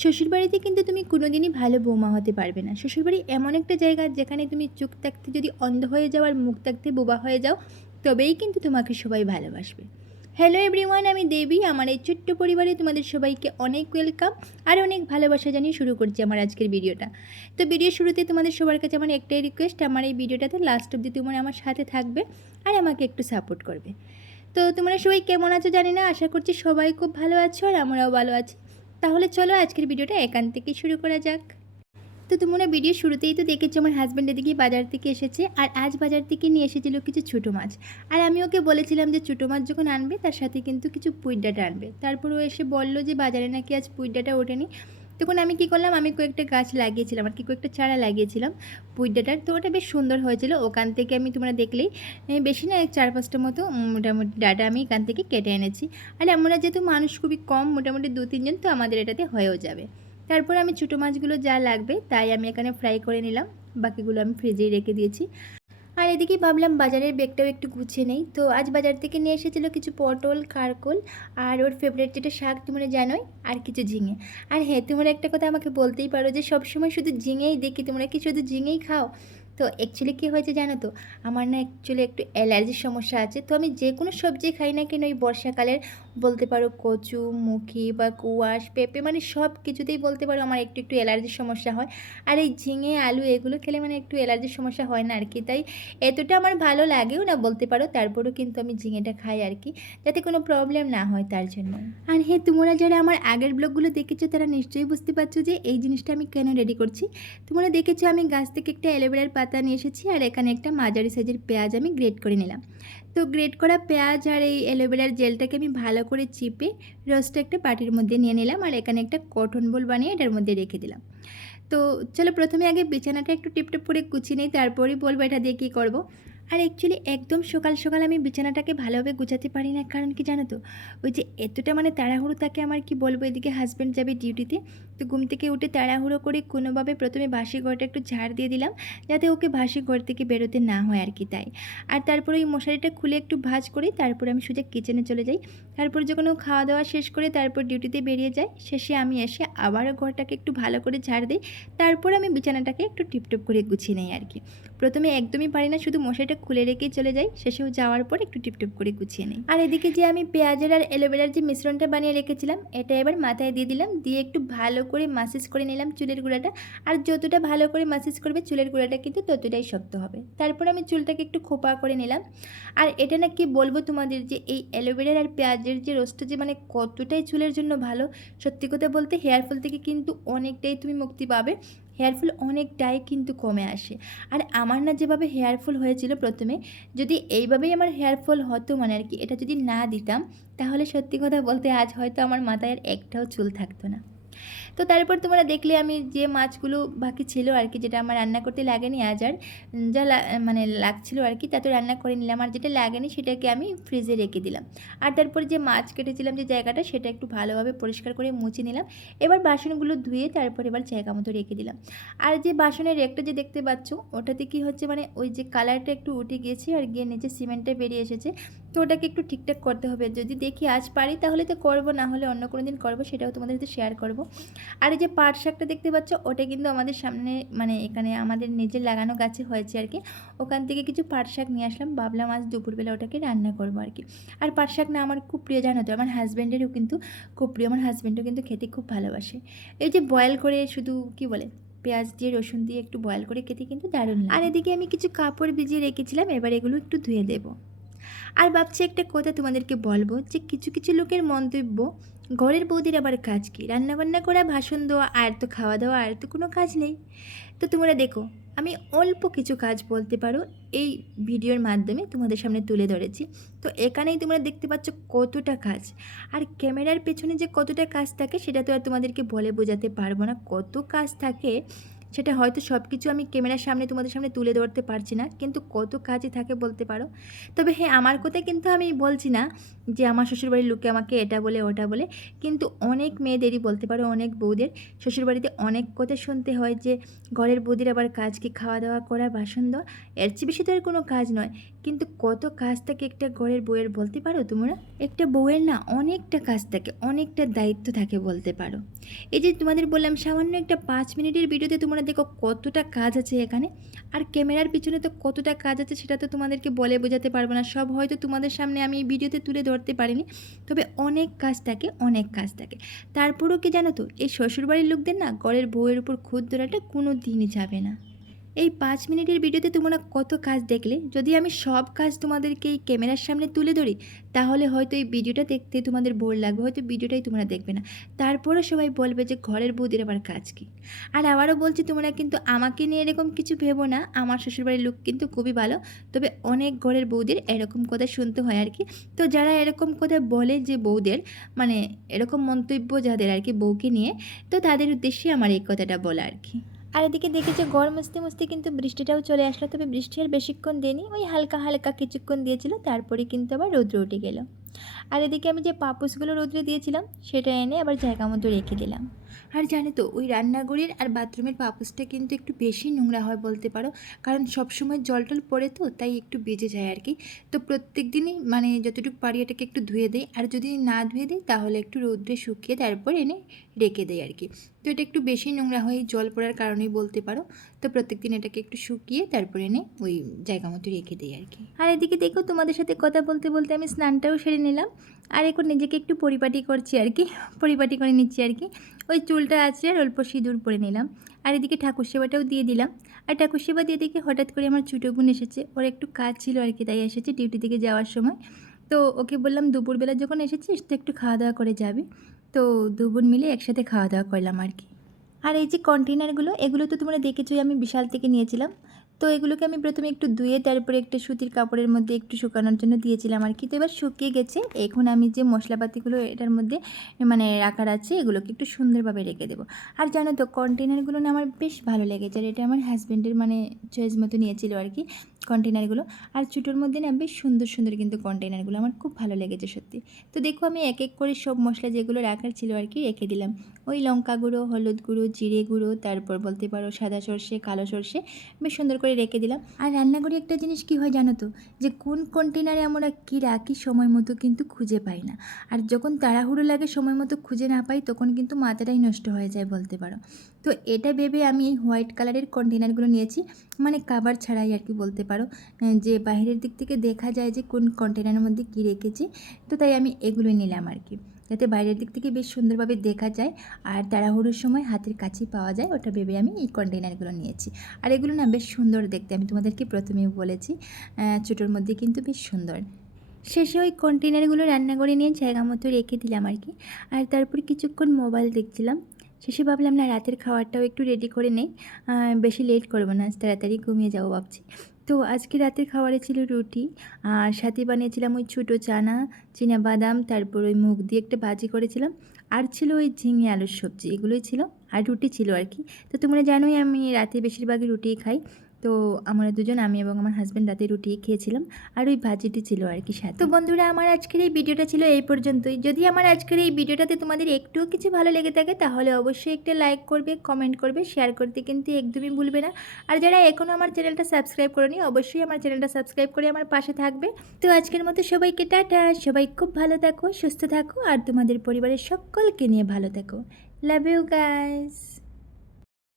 শ্বশুরবাড়িতে কিন্তু তুমি কোনোদিনই ভালো বৌমা হতে পারবে না। শ্বশুরবাড়ি এমন একটা জায়গা যেখানে তুমি চোখ থাকতে যদি অন্ধ হয়ে যাও আর মুখ থাকতে বোবা হয়ে যাও, তবেই কিন্তু তোমাকে সবাই ভালোবাসবে। হ্যালো এভরিওয়ান, আমি দেবী। আমার এই ছোট্ট পরিবারে তোমাদের সবাইকে অনেক ওয়েলকাম আর অনেক ভালোবাসা জানিয়ে শুরু করছি আমার আজকের ভিডিওটা। তো ভিডিওর শুরুতে তোমাদের সবার কাছে আমার একটাই রিকোয়েস্ট, আমার এই ভিডিওটাতে লাস্ট অবধি তোমরা আমার সাথে থাকবে আর আমাকে একটু সাপোর্ট করবে। তো তোমরা সবাই কেমন আছো জানি না, আশা করছি সবাই খুব ভালো আছো আর আমরাও ভালো আছি। তাহলে চলো আজকের ভিডিওটা এখান থেকেই শুরু করা যাক। তো তোমরা ভিডিও শুরুতেই তো দেখেছো আমার হাজব্যান্ড এদিকে বাজার থেকে এসেছে, আর আজ বাজার থেকে নিয়ে এসেছিলো কিছু ছোটো মাছ। আর আমি ওকে বলেছিলাম যে ছোটো মাছ যখন আনবে তার সাথে কিন্তু কিছু পুঁই ডাঁটা আনবে। তারপর ও এসে বললো যে বাজারে নাকি আজ পুঁই ডাঁটা ওঠেনি। তখন আমি কী করলাম, আমি কয়েকটা গাছ লাগিয়েছিলাম আর কি, কয়েকটা চারা লাগিয়েছিলাম পুঁই ডাঁটার। তো ওটা বেশ সুন্দর হয়েছিল। ওখান থেকে আমি তোমরা দেখলেই বেশি না 4-5টা মতো মোটামুটি ডাঁটা আমি এখান থেকে কেটে এনেছি। আর আমরা যেহেতু মানুষ খুবই কম, মোটামুটি 2-3 জন, তো আমাদের এটাতে হয়েও যাবে। তারপর আমি ছোটো মাছগুলো যা লাগবে তাই আমি এখানে ফ্রাই করে নিলাম, বাকিগুলো আমি ফ্রিজেই রেখে দিয়েছি। আর এদিকে ভাবলাম বাজারের ব্যাগটাও একটু গুছিয়ে নেই। তো আজ বাজার থেকে নিয়ে এসেছিলো কিছু পটল, কারকল, আর ওর ফেভারিট যেটা শাক তোমরা জানোই, আর কিছু ঝিঙে। আর হ্যাঁ, তোমরা একটা কথা আমাকে বলতেই পারো যে সবসময় শুধু ঝিঙেই দেখি, তোমরা কি শুধু ঝিঙেই খাও? তো অ্যাকচুয়ালি কী হয়েছে জানো তো, আমার না অ্যাকচুয়ালি একটু অ্যালার্জির সমস্যা আছে। তো আমি যে কোনো সবজি খাই না কেন, এই বর্ষাকালের বলতে পারো কচু, মুখি বা কুয়াশ, পেঁপে, মানে সব কিছুতেই বলতে পারো আমার একটু একটু অ্যালার্জির সমস্যা হয়। আর এই ঝিঙে, আলু এগুলো খেলে মানে একটু অ্যালার্জির সমস্যা হয় না আর কি। তাই এতটা আমার ভালো লাগেও না বলতে পারো, তারপরেও কিন্তু আমি ঝিঙেটা খাই আর কি, যাতে কোনো প্রবলেম না হয় তার জন্য। আর হ্যাঁ, তোমরা যারা আমার আগের ব্লগগুলো দেখেছো তারা নিশ্চয়ই বুঝতে পারছো যে এই জিনিসটা আমি কেন রেডি করছি। তোমরা দেখেছো আমি গাছ থেকে একটা অ্যালোভেরার পাতা নিয়ে এসেছি, আর এখানে একটা মাঝারি সাইজের পেঁয়াজ আমি গ্রেট করে নিলাম। তো গ্রেট করা পেঁয়াজ আর এই অ্যালোভেরার জেলটাকে আমি ভালো করে চিপে রসটা একটা বাটির মধ্যে নিয়ে নিলাম, আর এখানে একটা কটন বল বানিয়ে এটার মধ্যে রেখে দিলাম। তো চলো প্রথমে আগে বিছানাটা একটু টিপটপ করে গুছিয়ে নিই, তারপরেই বলবো এটা দিয়ে কী করবো। আর অ্যাকচুয়ালি একদম সকাল সকাল আমি বিছানাটাকে ভালোভাবে গুছাতে পারি না, কারণ কি জানো তো, ওই যে এতটা মানে তাড়াহুড়ো থাকে আমার, কি বলবো, এদিকে হাজব্যান্ড যাবে ডিউটিতে। তো ঘুম থেকে উঠে তাড়াহুড়ো করে কোনোভাবে প্রথমে বাসি ঘরটা একটু ঝাড় দিয়ে দিলাম, যাতে ওকে বাসি ঘর থেকে বেরোতে না হয় আর কি, তাই। আর তারপরে ওই মশারিটা খুলে একটু ভাঁজ করি, তারপরে আমি সোজা কিচেনে চলে যাই। তারপর যখন ও খাওয়া দাওয়া শেষ করে তারপর ডিউটিতে বেরিয়ে যায়, শেষে আমি এসে আবারও ঘরটাকে একটু ভালো করে ঝাড় দিই। তারপর আমি বিছানাটাকে একটু টিপটপ করে গুছিয়ে নেই আর কি। প্রথমে একদমই পারি না, শুধু মশারিটা খুলে রেখেই চলে যাই, শেষেও যাওয়ার পর একটু টিপটপ করে গুছিয়ে নেই। আর এদিকে যে আমি পেঁয়াজের আর অ্যালোভেরার যে মিশ্রণটা বানিয়ে রেখেছিলাম, এটা এবার মাথায় দিয়ে দিলাম, দিয়ে একটু ভালো করে মাসাজ করে নিলাম চুলের গোড়াটা। আর যতটা ভালো করে মাসাজ করবে চুলের গোড়াটা কিন্তু ততটাই শক্ত হবে। তারপর আমি চুলটাকে একটু খোপা করে নিলাম। আর এটা না কি বলবো তোমাদের, যে এই অ্যালোভেরার আর পেঁয়াজের যে রসটা যে মানে কতটাই চুলের জন্য ভালো। সত্যি কথা বলতে হেয়ারফল থেকে কিন্তু অনেকটাই তুমি মুক্তি পাবে, হেয়ারফল অনেকটাই কিন্তু কমে আসে। আর আমার না যেভাবে হেয়ারফল হয়েছিল প্রথমে, যদি এইভাবেই আমার হেয়ারফল হতো মানে আর কি, এটা যদি না দিতাম, তাহলে সত্যি কথা বলতে আজ হয়তো আমার মাথায় আর একটাও চুল থাকতো না। তো তারপর তোমরা দেখলে আমি যে মাছগুলো বাকি ছিল আর কি, যেটা আমার রান্না করতে লাগেনি আজ আর, যা মানে লাগছিল আর কি, তা তো রান্না করে নিলাম, আর যেটা লাগেনি সেটাকে আমি ফ্রিজে রেখে দিলাম। আর তারপরে যে মাছ কেটেছিলাম যে জায়গাটা, সেটা একটু ভালোভাবে পরিষ্কার করে মুছে নিলাম। এবার বাসনগুলো ধুয়ে তারপর এবার জায়গা মতো রেখে দিলাম। আর যে বাসনের রেকটা যে দেখতে পাচ্ছ, ওটাতে কি হচ্ছে মানে ওই যে কালারটা একটু উঠে গিয়েছে আর গিয়ে নিচে সিমেন্টটা বেরিয়ে এসেছে। তো ওটাকে একটু ঠিকঠাক করতে হবে, যদি দেখি আজ পারি তাহলে তো করবো, না হলে অন্য কোনো দিন করবো, সেটাও তোমাদের সাথে শেয়ার করবো। আর এই যে পাট শাকটা দেখতে পাচ্ছ, ওটা কিন্তু আমাদের সামনে মানে এখানে আমাদের নিজের লাগানো গাছে হয়েছে আর কি। ওখান থেকে কিছু পাট শাক নিয়ে আসলাম, ভাবলাম আজ দুপুরবেলা ওটাকে রান্না করবো আর কি। আর পাট শাক না আমার খুব প্রিয়, জানো তো, আমার হাজব্যান্ডেরও কিন্তু খুব প্রিয়, আমার হাজব্যান্ডও কিন্তু খেতে খুব ভালোবাসে। এই যে বয়েল করে শুধু কি বলে পেঁয়াজ দিয়ে রসুন দিয়ে একটু বয়েল করে খেতে কিন্তু দারুণ লাগে। আর এদিকে আমি কিছু কাপড় ভিজিয়ে রেখেছিলাম, এবার এগুলো একটু ধুয়ে দেবো। আর ভাবছি একটা কথা তোমাদেরকে বলবো, যে কিছু কিছু লোকের মন্তব্য, ঘরের বৌদির আবার কাজ কী, রান্নাবান্না করা, ভাষণ দেওয়া, আর তো খাওয়া দাওয়া, আর তো কোনো কাজ নেই। তো তোমরা দেখো, আমি অল্প কিছু কাজ বলতে পারো এই ভিডিওর মাধ্যমে তোমাদের সামনে তুলে ধরেছি। তো এখানেই তোমরা দেখতে পাচ্ছ কতটা কাজ, আর ক্যামেরার পেছনে যে কতটা কাজ থাকে সেটা তো আর তোমাদেরকে বলে বোঝাতে পারবো না, কত কাজ থাকে সেটা হয়তো সব কিছু আমি ক্যামেরার সামনে তোমাদের সামনে তুলে ধরতে পারছি না, কিন্তু কত কাজই থাকে বলতে পারো। তবে হ্যাঁ, আমার কথা কিন্তু আমি বলছি না যে আমার শ্বশুরবাড়ির লোকে আমাকে এটা বলে ওটা বলে, কিন্তু অনেক মেয়েদেরই বলতে পারো, অনেক বউদের শ্বশুরবাড়িতে অনেক কথা শুনতে হয় যে ঘরের বউদের আবার কাজ কি, খাওয়া দাওয়া করা, বাসন দেওয়া, এর চেয়ে বেশি তো আর কোনো কাজ নয়। কিন্তু কত কাজ থাকে একটা ঘরের বউয়ের বলতে পারো তোমরা। একটা বউয়ের না অনেকটা কাজ থাকে, অনেকটা দায়িত্ব থাকে বলতে পারো। এই যে তোমাদের বললাম সামান্য একটা 5 মিনিটের ভিডিওতে তোমরা দেখো কতটা কাজ আছে এখানে, আর ক্যামেরার পিছনে তো কতটা কাজ আছে সেটা তো তোমাদেরকে বলে বোঝাতে পারবো না। সব হয়তো তোমাদের সামনে আমি এই ভিডিওতে তুলে ধরতে পারিনি, তবে অনেক কাজ থাকে, অনেক কাজ থাকে। তারপরেও কি জানো তো, এই শ্বশুরবাড়ির লোকদের না ঘরের বউয়ের উপর খুদ ধরাটা কোনো দিনই যাবে না। এই 5 মিনিটের ভিডিওতে তোমরা কত কাজ দেখলে, যদি আমি সব কাজ তোমাদেরকে এই ক্যামেরার সামনে তুলে ধরি তাহলে হয়তো এই ভিডিওটা দেখতে তোমাদের বোর লাগবে, হয়তো ভিডিওটাই তোমরা দেখবে না। তারপরে সবাই বলবে যে ঘরের বউদের আবার কাজ কী। আর আবারও বলছি, তোমরা কিন্তু আমাকে নিয়ে এরকম কিছু ভেবো না, আমার শ্বশুরবাড়ির লোক কিন্তু খুবই ভালো। তবে অনেক ঘরের বউদের এরকম কথা শুনতে হয় আর কি। তো যারা এরকম কথা বলে যে বউদের, মানে এরকম মন্তব্য যাদের আর কি বউকে নিয়ে, তো তাদের উদ্দেশ্যে আমার এই কথাটা বলা আর কি। আর এদিকে দেখেছি ঘর মুছতে মুছতে কিন্তু বৃষ্টিটাও চলে আসলো, তবে বৃষ্টি আর বেশিক্ষণ দেয়নি, ওই হালকা হালকা কিছুক্ষণ দিয়েছিল, তারপরে কিন্তু আবার রৌদ্র উঠে গেল। আর এদিকে আমি যে পাপোশগুলো রৌদ্রে দিয়েছিলাম সেটা এনে আবার জায়গা মতো রেখে দিলাম। আর জানো তো, ওই রান্নাঘরের আর বাথরুমের পাপোশটা কিন্তু একটু বেশি নোংরা হয় বলতে পারো, কারণ সবসময় জল টল পড়ে তো, তাই একটু বেজে যায় আর কি। তো প্রত্যেক দিনই মানে যতটুকু পারি এটাকে একটু ধুয়ে দিই, আর যদি না ধুয়ে দিই তাহলে একটু রৌদ্রে শুকিয়ে তারপর এনে রেখে দেয় আর কি। তো এটা একটু বেশি নোংরা হয় জল পড়ার কারণেই বলতে পারো। তো প্রত্যেকদিন এটাকে একটু শুকিয়ে তারপর এনে ওই জায়গা মতো রেখে দিই আর কি। আর এদিকে দেখো, তোমাদের সাথে কথা বলতে বলতে আমি স্নানটাও সেরে নিলাম, আর এখন নিজেকে একটু পরিপাটি করছি আর কি, পরিপাটি করে নিচ্ছি আর কি। ওই চুলটা আছে আর অল্প সিঁদুর পরে নিলাম, আর এদিকে ঠাকুর সেবাটাও দিয়ে দিলাম। আর ঠাকুর সেবা দিয়ে দেখে হঠাৎ করে আমার ছোটো বোন এসেছে, ওর একটু কাজ ছিল আর কি, তাই এসেছে ডিউটি থেকে যাওয়ার সময়। তো ওকে বললাম দুপুরবেলা যখন এসেছিস তো একটু খাওয়া দাওয়া করে যাবি। তো দু বোন মিলে একসাথে খাওয়া দাওয়া করলাম আর কি। আর এই যে কন্টেনারগুলো, এগুলো তো তোমরা দেখেছোই, আমি বিশাল থেকে নিয়েছিলাম। তো এগুলোকে আমি প্রথমে একটু ধুয়ে তারপরে একটা সুতির কাপড়ের মধ্যে একটু শুকানোর জন্য দিয়েছিলাম আর কি। তো এবার শুকিয়ে গেছে, এখন আমি যে মশলাপাতিগুলো এটার মধ্যে মানে রাখার আছে এগুলোকে একটু সুন্দরভাবে রেখে দেবো। আর জানো তো, কন্টেনারগুলো না আমার বেশ ভালো লেগেছে, আর এটা আমার হাজব্যান্ডের মানে চয়েস মতো নিয়েছিল আর কি কন্টেনারগুলো। আর ছোটোর মধ্যে না বেশ সুন্দর সুন্দর কিন্তু কন্টেনারগুলো আমার খুব ভালো লেগেছে সত্যি। তো দেখো, আমি এক এক করে সব মশলা যেগুলো রাখার ছিল আর কি রেখে দিলাম। ওই লঙ্কা গুঁড়ো, হলুদ গুঁড়ো, জিরে গুঁড়ো, তারপর বলতে পারো সাদা সর্ষে, কালো সর্ষে, বেশ সুন্দর করে রেখে দিলাম। আর রান্নাঘরে একটা জিনিস কী হয় জানো তো, যে কোন কন্টেনারে আমরা কী রাখি সময় মতো কিন্তু খুঁজে পাই না। আর যখন তাড়াহুড়ো লাগে সময় মতো খুঁজে না পাই তখন কিন্তু মাথাটাই নষ্ট হয়ে যায় বলতে পারো। তো এটা ভেবে আমি এই হোয়াইট কালারের কন্টেনারগুলো নিয়েছি, মানে কাভার ছাড়াই আর কি বলতে পারো, যে বাইরের দিক থেকে দেখা যায় যে কোন কন্টেনারের মধ্যে কী রেখেছি। তো তাই আমি এগুলো নিলাম আর কি, যাতে বাইরের দিক থেকে বেশ সুন্দরভাবে দেখা যায় আর তাড়াহুড়োর সময় হাতের কাছেই পাওয়া যায়, ওটা ভেবে আমি এই কন্টেনারগুলো নিয়েছি। আর এগুলো না বেশ সুন্দর দেখতে, আমি তোমাদেরকে প্রথমেই বলেছি, ছোটোর মধ্যে কিন্তু বেশ সুন্দর। শেষে ওই কন্টেনারগুলো রান্না করে নিয়ে জায়গা মতো রেখে দিলাম আর কি। আর তারপর কিছুক্ষণ মোবাইল দেখছিলাম। শেষে ভাবলাম না, রাতের খাবারটাও একটু রেডি করে নেই, বেশি লেট করবো না, তাড়াতাড়ি ঘুমিয়ে যাবো ভাবছি। তো আজকে রাতের খাবারে ছিল রুটি, আর সাথে বানিয়েছিলাম ওই ছোটো চানা, বাদাম, তারপর ওই মুগ দিয়ে একটা ভাজি করেছিলাম, আর ছিল ওই ঝিঙে আলুর সবজি, এগুলোই ছিল। আর রুটি ছিল আর কি। তো তোমরা জানোই আমি রাতে বেশিরভাগই রুটিই খাই। তো আমরা দুজন, আমি এবং আমার হাজব্যান্ড রাতে রুটিই খেয়েছিলাম, আর ওই ভাজিটি ছিল আর কি সাথে। তো বন্ধুরা, আমার আজকের এই ভিডিওটা ছিল এই পর্যন্তই। যদি আমার আজকের এই ভিডিওটাতে তোমাদের একটুও কিছু ভালো লেগে থাকে তাহলে অবশ্যই একটা লাইক করবে, কমেন্ট করবে, শেয়ার করতে কিন্তু একদমই ভুলবে না। আর যারা এখনও আমার চ্যানেলটা সাবস্ক্রাইব করোনি অবশ্যই আমার চ্যানেলটা সাবস্ক্রাইব করে আমার পাশে থাকবে। তো আজকের মতো সবাইকে টাটা, সবাই খুব ভালো থাকো, সুস্থ থাকো, আর তোমাদের পরিবারের সকলকে নিয়ে ভালো থাকো। Love you guys.